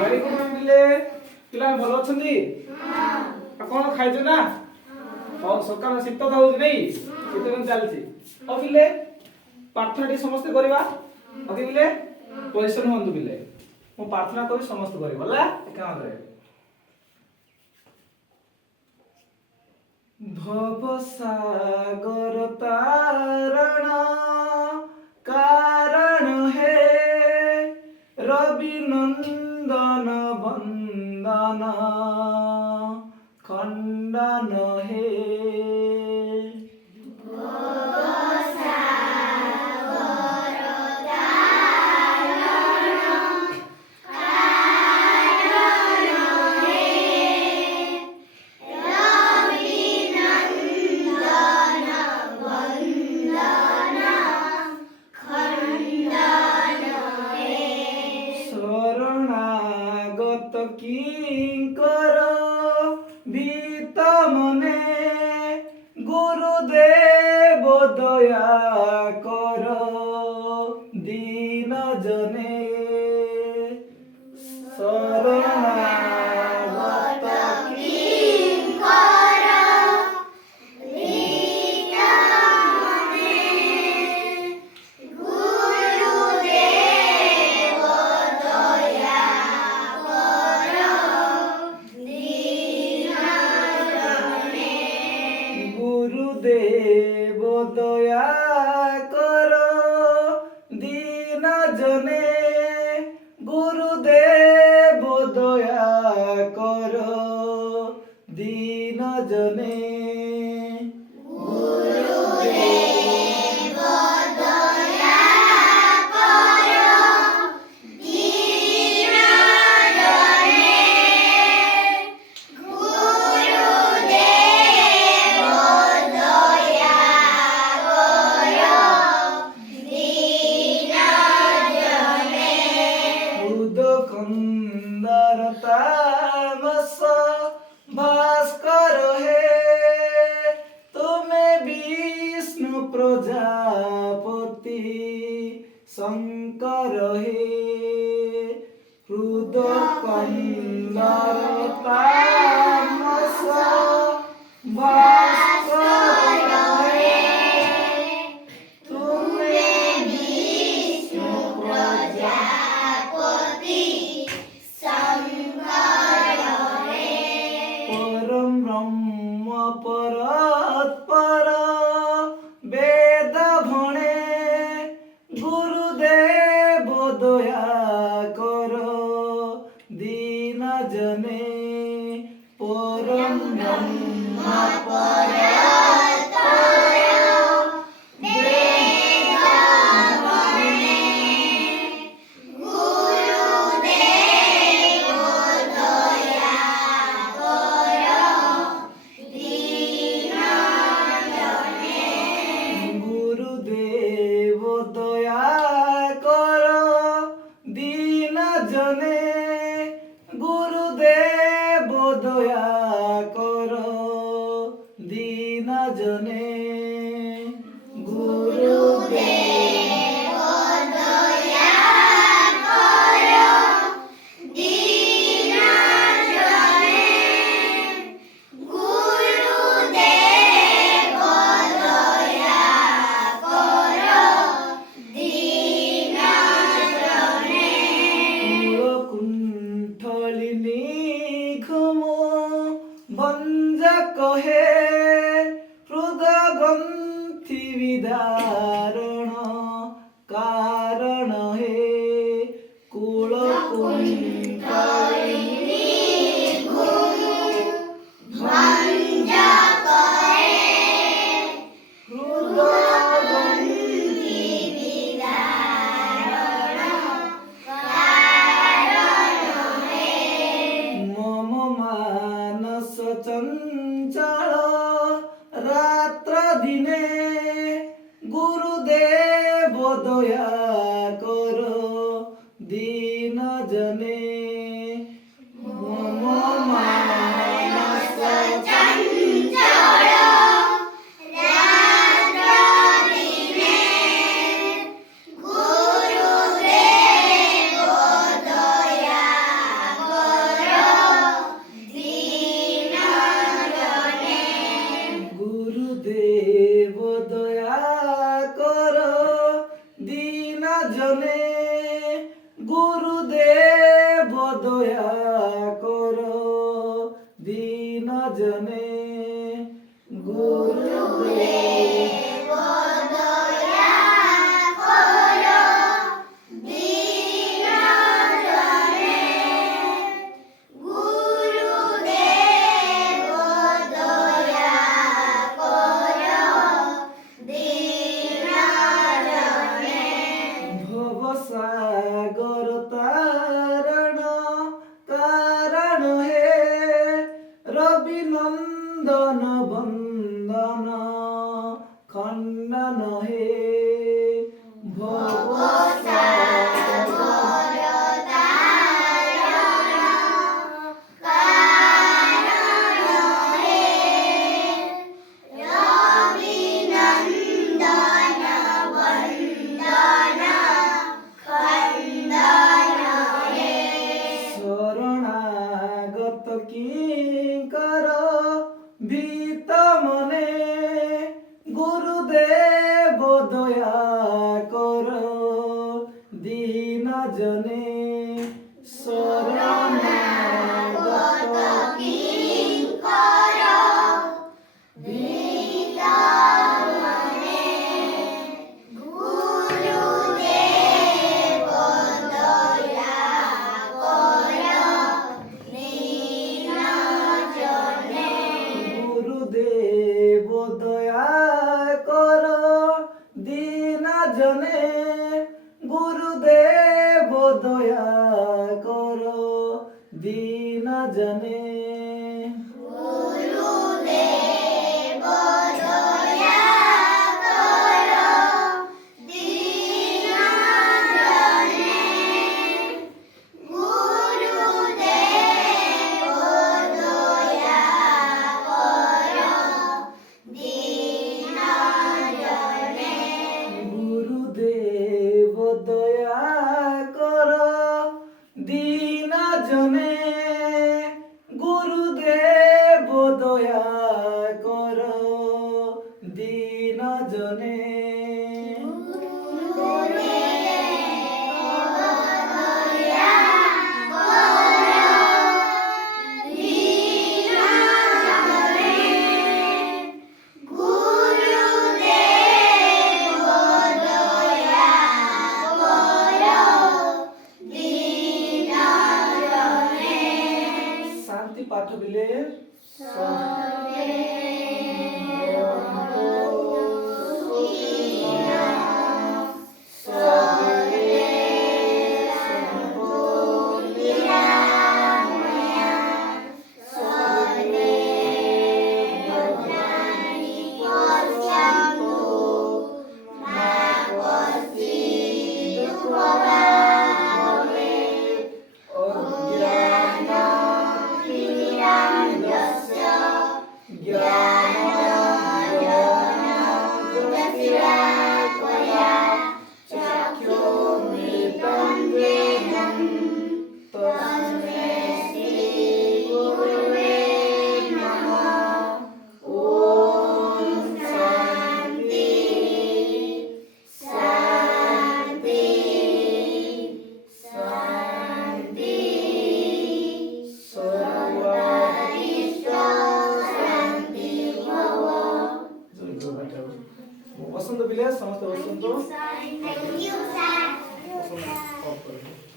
Very good morning ପିଲେ। ପିଲା ଭଲ ଅଛନ୍ତି? କଣ ଖାଇଛ ନା? ସକାଳ ଶୀତ ତ ହଉଛି ନାଇଁ? ଶୀତ କେମିତି ଚାଲିଛି? ପିଲେ ପ୍ରାର୍ଥନା ଟିକେ ସମସ୍ତେ କରିବା। ଓକେ ପିଲେ, ପରିଶ୍ରମ ହୁଅନ୍ତୁ ପିଲେ। ମୁଁ ପ୍ରାର୍ଥନା କରି ସମସ୍ତେ କରିବ ହେଲା ଏକାନ୍ତରେ। भव सागर तारण कारण हे रवि नंदन वंदन खंडन हे किंकर भीत मने गुरुदेव दया कर दीन जने शरणागत किंकर भीत मने गुरुदेव दया गुरुदेव दया कर दीन जने गुरुदेव दया कर दीन जने कंदर तामस भास्कर हे तुम्हें विष्णु प्रजापति शंकर हे हृद कंदर तामस भास्कर हे तुम्हें विष्णु प्रजापति परम ब्रह्म परात्पर वेद भणे गुरुदेव दया कर दीन जने परम ब्रह्म गुरुदेव दया कर दीन जने गुरुदेव दया कर दीन जने गुरुदेव दया कर दीन जने गुरुदेव दया कर दीन जने कुंठलिनी घमो भंज कहे हृदय ग्रंथि विदारण कारण हे कुल कुंठलिनी भंज करे हृदय ग्रंथि विदारण कारण हे मम मानस चंचल रात्र दिने गुरुदेव दया कर दीन जने मम मानस चंचल रात्र दिने गुरुदेव दया গুরুদেব দয়া কর দিন জনে গুরুদেব দয়া করো দীন জনে গুরুদেব দয়া করো দীন জনে ভবসাগর তারণ কারণ হে রবি নন্দন বন্দন খণ্ডন হে ভবসাগর শরণাগত কিঙ্কর ভীত মনে গুরুদেব দয়া কর দিন জনে শরণাগত গুরুদেব দয়া কর দিন জনে গুরুদেব দয়া কর দিন জনে গুরুদেব দয়া করো দীন জনে গুরুদেব দয়া করো দীন জনে গুরুদেব দয়া কর দিন জনে গুরুদেব দয়া কর দিন জনে শান্তি পাঠ বিলে ବସନ୍ତ ବିଲେ ସମସ୍ତେ ବସନ୍ତୁ Thank you, sir. Basanta off କରିଦିଅ।